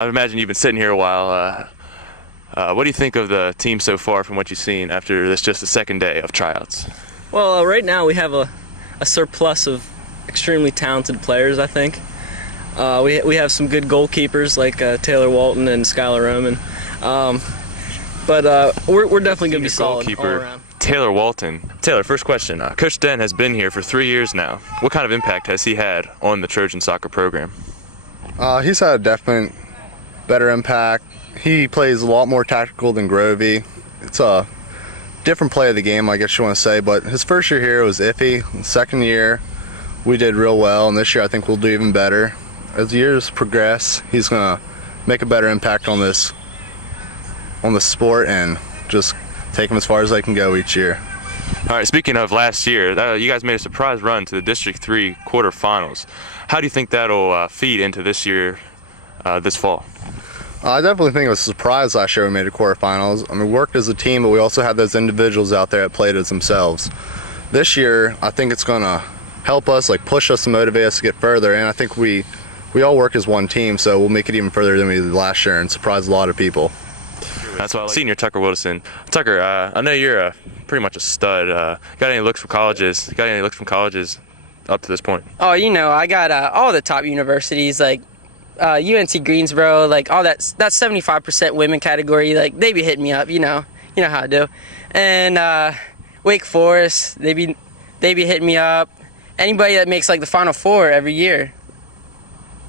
I imagine you've been sitting here a while. What do you think of the team so far from what you've seen after this just the second day of tryouts? Well, right now we have a surplus of extremely talented players, I think. We have some good goalkeepers like Taylor Walton and Skylar Roman. But we're definitely going to be solid all around. Taylor Walton. Taylor, first question. Coach Den has been here for 3 years now. What kind of impact has he had on the Trojan soccer program? He's had a definite better impact. He plays a lot more tactical than Grovey. It's a different play of the game, I guess you want to say, but his first year here was iffy. Second year, we did real well, and this year I think we'll do even better. As the years progress, he's going to make a better impact on this sport and just take them as far as they can go each year. All right, speaking of last year, you guys made a surprise run to the District 3 quarterfinals. How do you think that'll feed into this year, this fall? I definitely think it was a surprise last year we made the quarterfinals. I mean, we worked as a team, but we also had those individuals out there that played as themselves. This year, I think it's going to help us, push us and motivate us to get further, and I think we all work as one team, so we'll make it even further than we did last year and surprise a lot of people. That's why I like Senior Tucker Wilson. Tucker, I know you're pretty much a stud. Got any looks from colleges? Up to this point? Oh, I got all the top universities like UNC Greensboro, all that 75% women category. They be hitting me up. You know how I do. And Wake Forest, they be hitting me up. Anybody that makes the Final Four every year.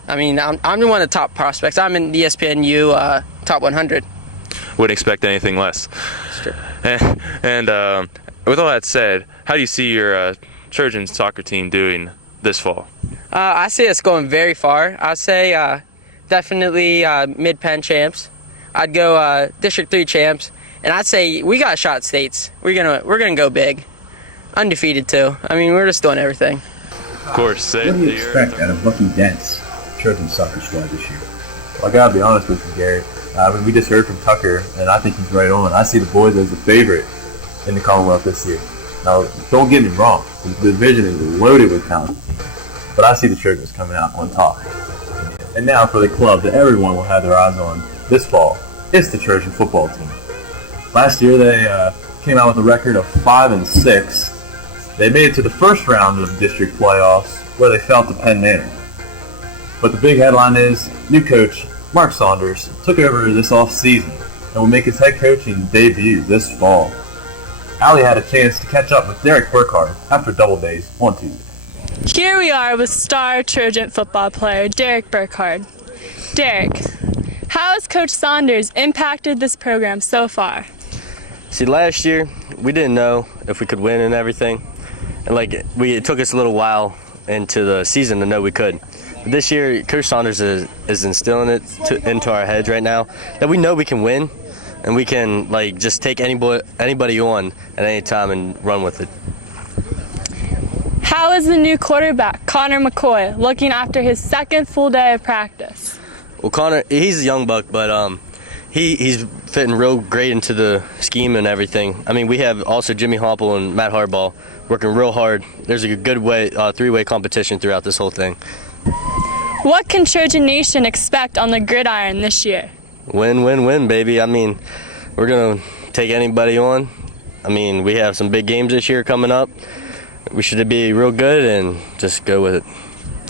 I mean, I'm one of the top prospects. I'm in the ESPNU top 100. Wouldn't expect anything less. That's true. And with all that said, how do you see your Trojan soccer team doing this fall? I see us going very far. I'd say definitely mid-pen champs. I'd go District 3 champs, and I'd say we got a shot at states. We're gonna go big, undefeated too. I mean, we're just doing everything. Of course. What do you expect out of Bucky Dent's Trojan soccer squad this year? Well, I gotta be honest with you, Garrett. We just heard from Tucker, and I think he's right on. I see the boys as the favorite in the Commonwealth this year. Now, don't get me wrong. The division is loaded with talent, but I see the Trojans coming out on top. And now for the club that everyone will have their eyes on this fall, it's the Trojan football team. Last year, they came out with a record of 5-6. They made it to the first round of district playoffs, where they fell to Penn Manor. But the big headline is, new coach Mark Saunders took over this off-season and will make his head coaching debut this fall. Allie had a chance to catch up with Derek Burkhardt after double days on Tuesday. Here we are with star Trojan football player Derek Burkhardt. Derek, how has Coach Saunders impacted this program so far? See, last year we didn't know if we could win and everything, and it took us a little while into the season to know we could. This year, Coach Saunders is instilling it into our heads right now that we know we can win, and we can just take anybody on at any time and run with it. How is the new quarterback, Connor McCoy, looking after his second full day of practice? Well, Connor, he's a young buck, but he's fitting real great into the scheme and everything. I mean, we have also Jimmy Hopple and Matt Harbaugh working real hard. There's a good three-way competition throughout this whole thing. What can Trojan Nation expect on the gridiron this year? Win, win, win, baby. I mean, we're going to take anybody on. I mean, we have some big games this year coming up. We should be real good and just go with it.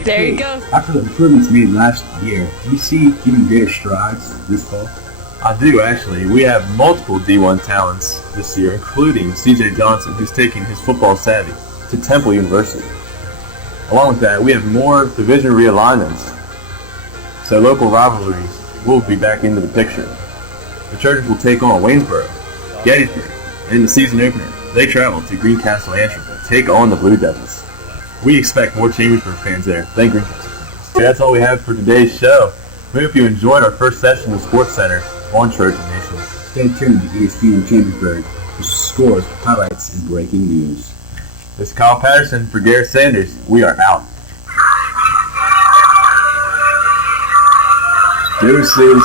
There you go. After the improvements made last year, do you see even greater strides this fall? I do, actually. We have multiple D1 talents this year, including CJ Johnson, who's taking his football savvy to Temple University. Along with that, we have more division realignments, so local rivalries will be back into the picture. The Trojans will take on Waynesboro, Gettysburg, and in the season opener, they travel to Greencastle Antrim to take on the Blue Devils. We expect more Chambersburg fans there than Greencastle. Okay, that's all we have for today's show. We hope you enjoyed our first session of Sports Center on Trojan Nation. Stay tuned to ESPN Chambersburg for scores, highlights, and breaking news. This is Kyle Patterson for Garrett Sanders. We are out. Deuces.